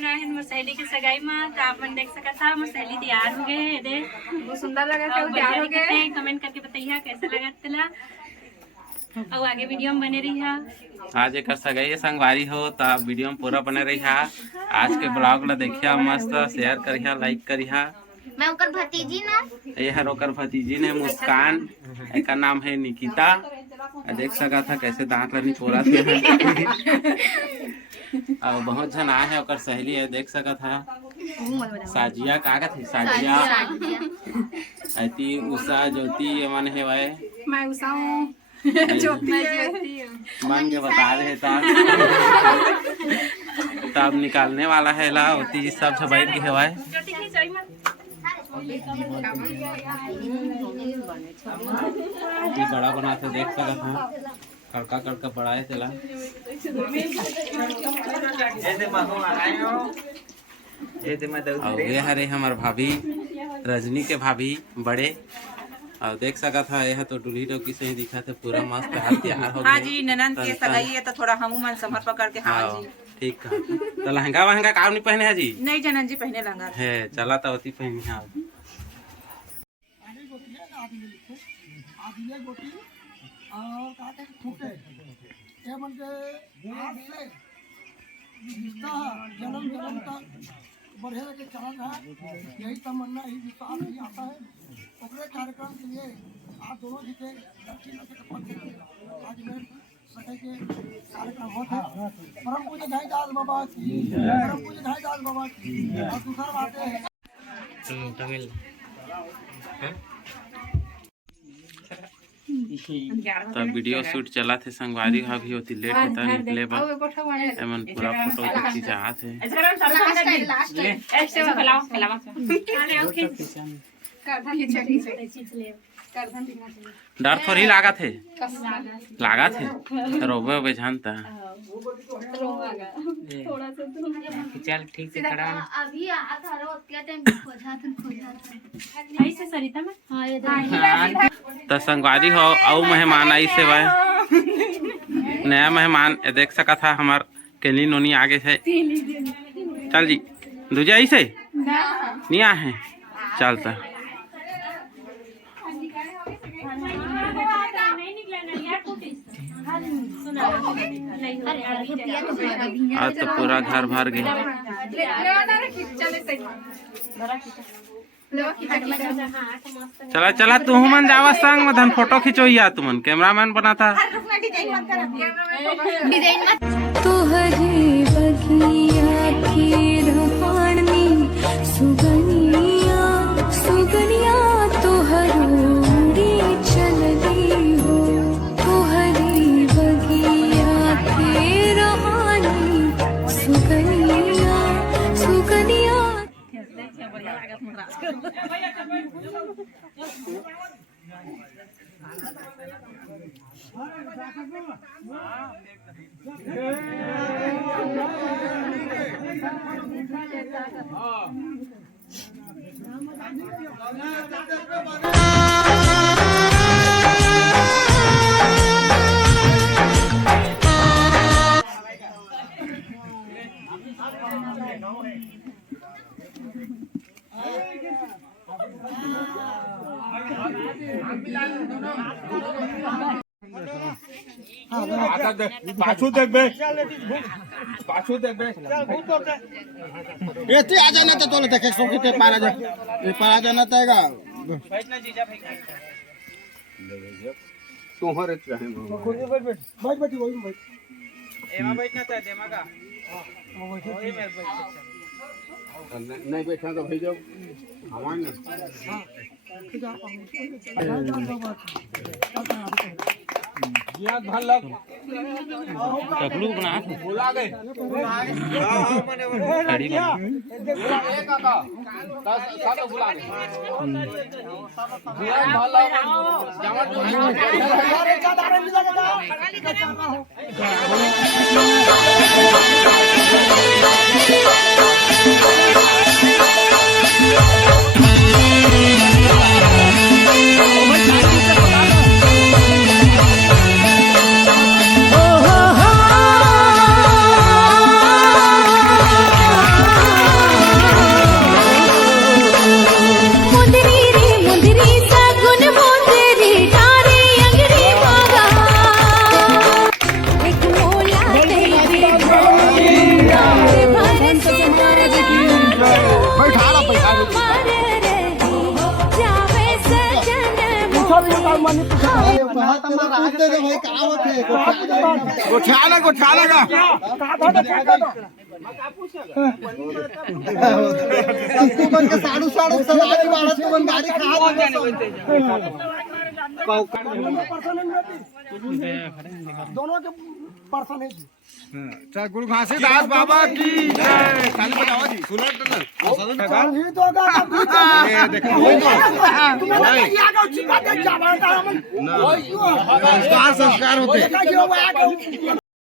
मन आए मोर सहेली के सगाई में, तो आप मन देख सकत था मोर सहेली तैयार हो गए। दे बहुत सुंदर लगा था, तैयार हो गए। कमेंट करके बताइए कैसा लगा तला, और आगे वीडियो में बने रही है। आज एक सगाई संगवारी हो तो वीडियो में पूरा बने रही है। आज के ब्लॉग ला देखिया, मस्त शेयर करिया, लाइक करिया। मैं ओकर भतीजी ना, ये है ओकर भतीजी ने मुस्कान, एक नाम है निकिता। देख सका था कैसे दांत लनी पूरा थे। और बहुत जन आए है, ओकर सहेली है, देख सका था साजिया कागत है, साजिया ऐती उषा ज्योति ये मन है वाए, मैं उषा हूं, ज्योति मन के बता रहे तब निकालने वाला है ला होती सब बैठ के हवाए। बड़ा बना थे, देख सकत हैं कड़का कड़का बड़ा चला। ये हरे हमार भाभी रजनी के भाभी बड़े, और देख सका था यह तो डुली डोकी से ही दिखा था पूरा मस्त तैयार हो गया। हाँ जी, ननद के सगाई है तो थोड़ा हम मन समझ पकड़ के। हाँ जी ठीक है। तो लहंगा वहंगा काम नहीं पहने है जी? नहीं जनन जी पहने लहंगा है, चला तो होती पहनी है। और कहते हैं फूटे ये मन के हाथ से रिश्ता जन्म जन्म तक बढ़े के चलन है। यही तमन्ना, यही विश्वास ही आता है। ओकरे कार्यक्रम के लिए आप दोनों जी के लड़की लड़के के पक्ष में आज में सके के कार्यक्रम होता है। परम पूज्य धाईदास बाबा की, परम पूज्य धाईदास बाबा की। और दूसरा बात है तमिल तो वीडियो शूट चला थे संगवारी भाभी होती लेट होता निकले बा एमन पूरा फोटो खींचा थे। डर थोड़ी लागा थे रोबे वोबे जानता चल ठीक से खड़ा अभी क्या टाइम ऐसे सरिता में। हाँ ये तो संगवारी हो औ मेहमान आई से वह नया मेहमान देख सका था हमार केली नोनी आगे से। चल जी दूजा ऐसे नहीं आ है चलता। आज तो पूरा घर भर गया। चला चला तू मन जावा संग में धन फोटो खिंचोइया, तुमन कैमरामैन बना था। पाछू देख बे, पाछू देख बे। ये आ जाना तो तोले देखे सो के पारा जा, ये पारा जाना तएगा बैठना जीजा भाई तोहरे चाहे बैठ बैठ वही बैठ एमा बैठना था देमा का वही मेरे बैठ नहीं बैठा तो भाई जाओ हमारे याद भल लग टकलू बना बुला गए खड़ी बना ए काका साथ बुला गए याद भल लग जामा बता मनी पूछा गोठाला गोठाला का का था तो क्या था साड़ू साड़ू समाज वाला तो मन गाड़ी खा दोनों के पर्सन है जी गुरु घासीदास बाबा की जय। ताली बजाओ जी सुनत ना ये तो का ये देखो वही तो तुम्हारा ये आगे चिपा दे जा बता हम संस्कार संस्कार होते का जो आगे